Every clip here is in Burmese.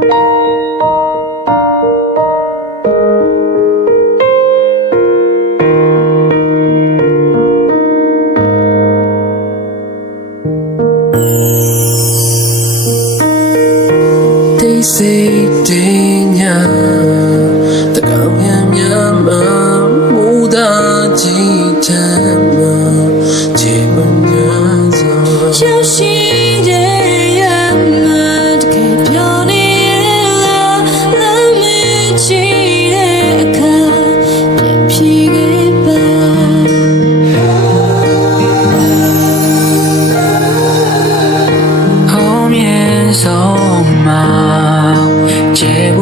They say they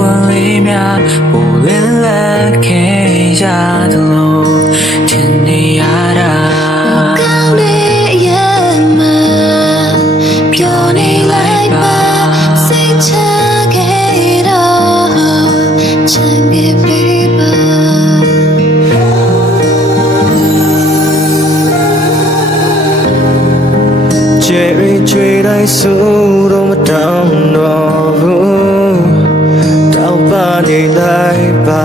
ဝန်လေးများပူလင်းလက်ခဲ့ရသလိုတင်နေရတာကောင်းနေရမှာပြောနေလိုက်ပါစိတ်ချခဲ့တော့ချင်ပြီပါเจริญช่วยได้สู้รมดัง က်ပါနေလိုက်ပါ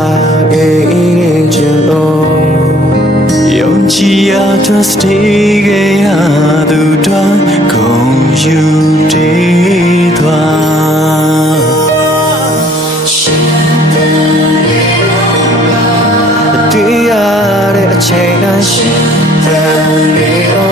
အေးအေးချင်လို့ယုံကြည်ရ trust ခဲ့ရသူတို့ကုန်ယူတည်သွားတရားတဲ့အချိန်တိုင်းရှင်တဲ့နေအော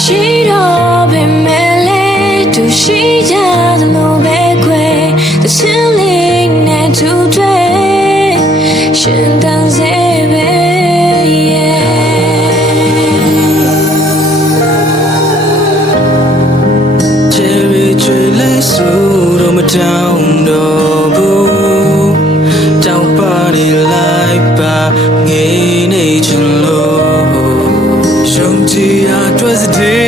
shi do be me le tu shi ja de lo be kwe the ceiling ne tu twe shin dan se be yeah ချယ်ရီချွေလေးဆူတော့မတောင်း to